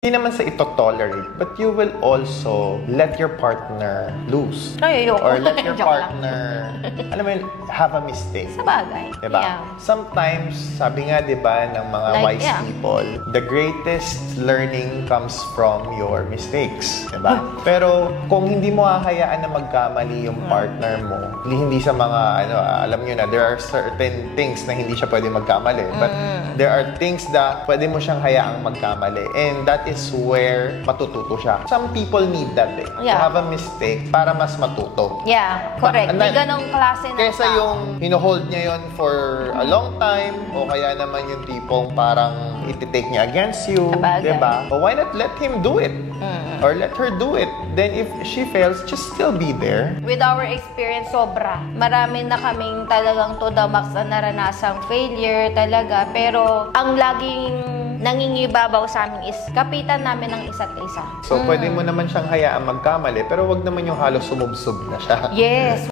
Hindi naman sa ito-tolerate, but you will also let your partner lose. Ay, ayoko. Or let your Joke partner, alam mo yun, have a mistake. Sa bagay. Diba? Yeah. Sometimes, sabi nga, diba, ng mga wise people, the greatest learning comes from your mistakes. Diba? Pero, kung hindi mo hahayaan na magkamali yung partner mo, hindi sa mga, alam nyo na, there are certain things na hindi siya pwede magkamali. But, there are things that pwede mo siyang hayaang magkamali. And that is where matututo siya. Some people need that to have a mistake para mas matuto. Yeah, correct. May ganong klase na kesa yung hino-hold niya yon for a long time o kaya naman yung tipong parang iti-take niya against you. Diba? But why not let him do it? Or let her do it. Then if she fails, just still be there. With our experience, sobra. Marami na kaming talagang to the max na naranasang failure talaga. Pero ang laging nangingibabaw sa amin is kapitan namin ng isa't isa. So, pwede mo naman siyang hayaan magkamali, pero wag naman yung halos sumubsob na siya. Yes.